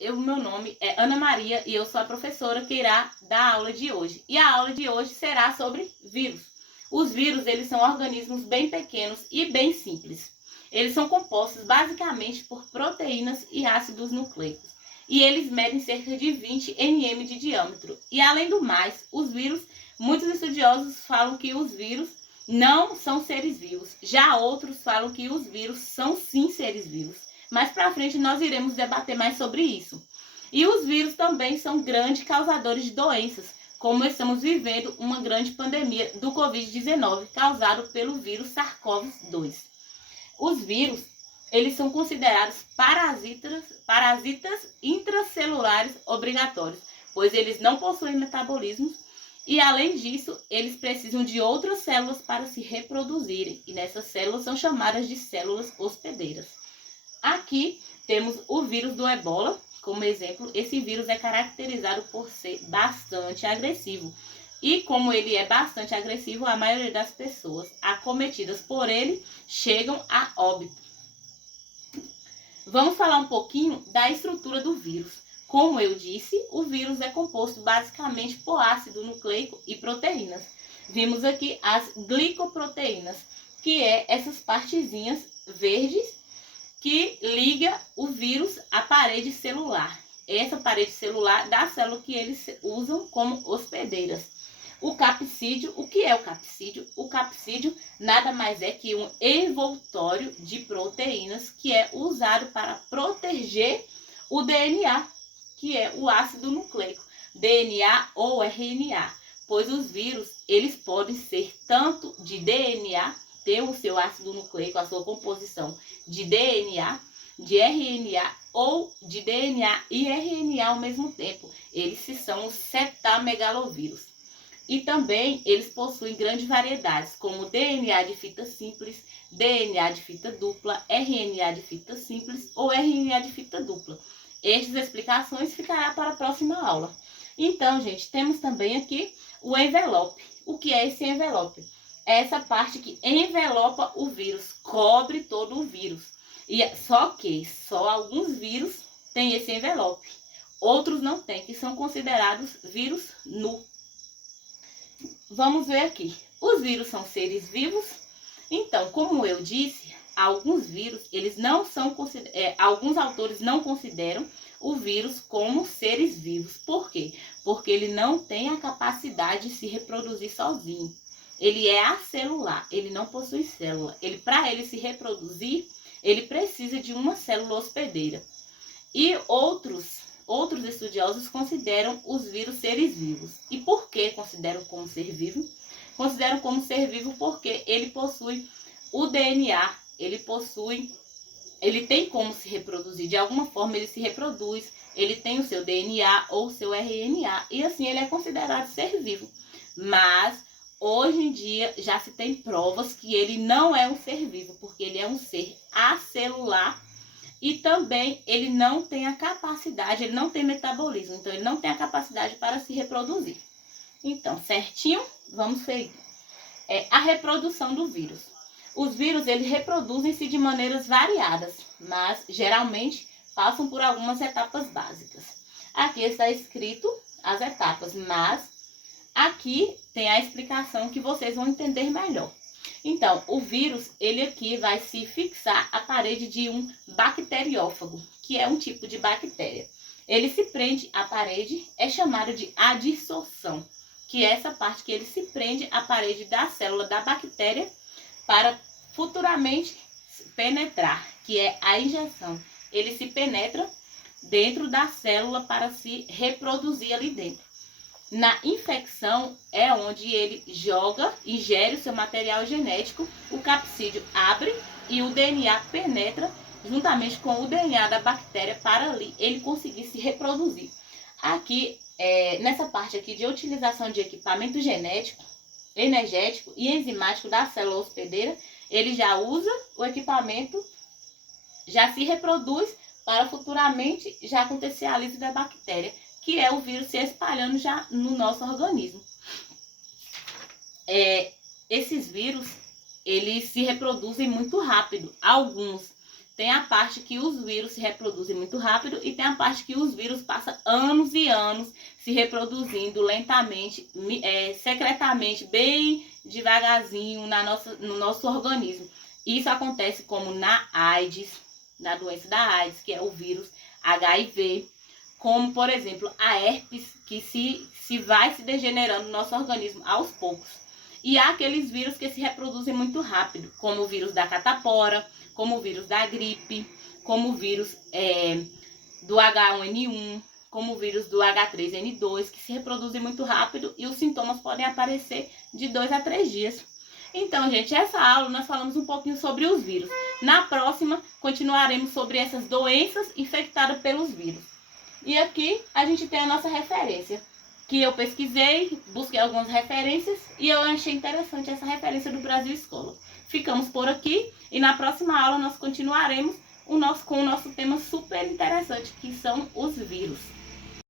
meu nome é Ana Maria e eu sou a professora que irá dar a aula de hoje. E a aula de hoje será sobre vírus. Os vírus, eles são organismos bem pequenos e bem simples. Eles são compostos basicamente por proteínas e ácidos nucleicos. E eles medem cerca de 20 nm de diâmetro. E além do mais, os vírus, muitos estudiosos falam que os vírus não são seres vivos. Já outros falam que os vírus são sim seres vivos. Mais para frente nós iremos debater mais sobre isso. E os vírus também são grandes causadores de doenças, como estamos vivendo uma grande pandemia do Covid-19, causado pelo vírus SARS-CoV-2. Os vírus, eles são considerados parasitas intracelulares obrigatórios, pois eles não possuem metabolismo e, além disso, eles precisam de outras células para se reproduzirem, e nessas células são chamadas de células hospedeiras. Aqui temos o vírus do Ebola, como exemplo. Esse vírus é caracterizado por ser bastante agressivo. E como ele é bastante agressivo, a maioria das pessoas acometidas por ele chegam a óbito. Vamos falar um pouquinho da estrutura do vírus. Como eu disse, o vírus é composto basicamente por ácido nucleico e proteínas. Vimos aqui as glicoproteínas, que é essas partezinhas verdes que liga o vírus à parede celular. Essa parede celular da célula que eles usam como hospedeiras. O capsídeo, o que é o capsídeo? O capsídeo nada mais é que um envoltório de proteínas que é usado para proteger o DNA, que é o ácido nucleico, DNA ou RNA, pois os vírus, eles podem ser tanto de DNA, ter o seu ácido nucleico, a sua composição de DNA, de RNA ou de DNA e RNA ao mesmo tempo. Eles são os cetamegalovírus. E também eles possuem grandes variedades, como DNA de fita simples, DNA de fita dupla, RNA de fita simples ou RNA de fita dupla. Estas explicações ficará para a próxima aula. Então, gente, temos também aqui o envelope. O que é esse envelope? É essa parte que envelopa o vírus, cobre todo o vírus. E só que só alguns vírus têm esse envelope, outros não têm, que são considerados vírus nu. Vamos ver aqui. Os vírus são seres vivos? Então, como eu disse, alguns vírus, eles não são alguns autores não consideram o vírus como seres vivos. Por quê? Porque ele não tem a capacidade de se reproduzir sozinho. Ele é acelular, ele não possui célula. Para ele se reproduzir, ele precisa de uma célula hospedeira. E outros estudiosos consideram os vírus seres vivos. E por que consideram como ser vivo? Consideram como ser vivo porque ele possui o DNA, ele tem como se reproduzir. De alguma forma ele se reproduz, ele tem o seu DNA ou o seu RNA e assim ele é considerado ser vivo. Mas hoje em dia já se tem provas que ele não é um ser vivo, porque ele é um ser acelular e também ele não tem a capacidade, ele não tem metabolismo, então ele não tem a capacidade para se reproduzir. Então, certinho, vamos seguir. A reprodução do vírus. Os vírus, eles reproduzem-se de maneiras variadas, mas geralmente passam por algumas etapas básicas. Aqui está escrito as etapas, mas aqui tem a explicação que vocês vão entender melhor. Então, o vírus, ele aqui vai se fixar à parede de um bacteriófago, que é um tipo de bactéria. Ele se prende à parede, é chamado de adsorção, que é essa parte que ele se prende à parede da célula da bactéria para futuramente penetrar, que é a injeção. Ele se penetra dentro da célula para se reproduzir ali dentro. Na infecção é onde ele ingere o seu material genético, o capsídeo abre e o DNA penetra juntamente com o DNA da bactéria para ali ele conseguir se reproduzir. Aqui, nessa parte aqui de utilização de equipamento genético, energético e enzimático da célula hospedeira, ele já usa o equipamento, já se reproduz para futuramente já acontecer a lise da bactéria, que é o vírus se espalhando já no nosso organismo. Esses vírus, eles se reproduzem muito rápido. Alguns tem a parte que os vírus se reproduzem muito rápido e tem a parte que os vírus passam anos e anos se reproduzindo lentamente, secretamente, bem devagarzinho no nosso organismo. Isso acontece como na AIDS, na doença da AIDS, que é o vírus HIV, como, por exemplo, a herpes, que se vai se degenerando no nosso organismo aos poucos. E há aqueles vírus que se reproduzem muito rápido, como o vírus da catapora, como o vírus da gripe, como o vírus do H1N1, como o vírus do H3N2, que se reproduzem muito rápido e os sintomas podem aparecer de 2 a 3 dias. Então, gente, essa aula nós falamos um pouquinho sobre os vírus. Na próxima, continuaremos sobre essas doenças infectadas pelos vírus. E aqui a gente tem a nossa referência, que eu pesquisei, busquei algumas referências e eu achei interessante essa referência do Brasil Escola. Ficamos por aqui e na próxima aula nós continuaremos com o nosso tema super interessante, que são os vírus.